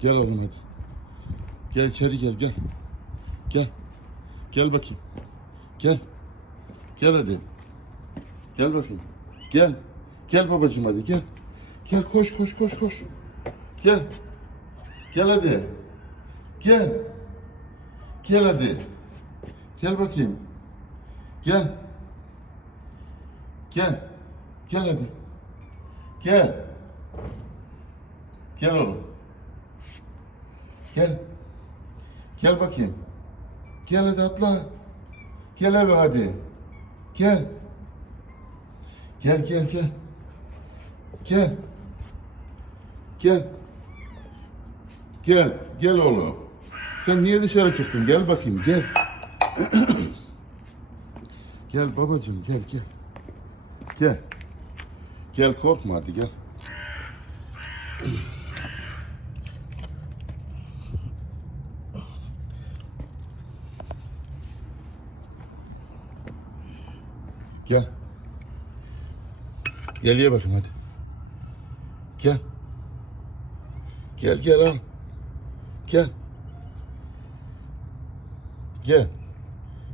Gel oğlum hadi. Gel içeri gel gel. Gel. Gel bakayım. Gel. Gel hadi. Gel bakayım. Gel. Gel babacığım hadi gel. Gel koş koş koş koş. Gel. Gel hadi. Gel. Gel hadi. Gel bakayım. Gel. Gel. Gel hadi. Gel. Gel oğlum. Gel. Gel bakayım. Gel hadi atla. Gel eve hadi. Gel. Gel gel gel. Gel. Gel. Gel. Gel oğlum. Sen niye dışarı çıktın? Gel bakayım gel. gel babacığım gel gel. Gel. Gel korkma hadi gel. Gel. Gel ye bakayım hadi. Gel. Gel gel al. Gel. Gel.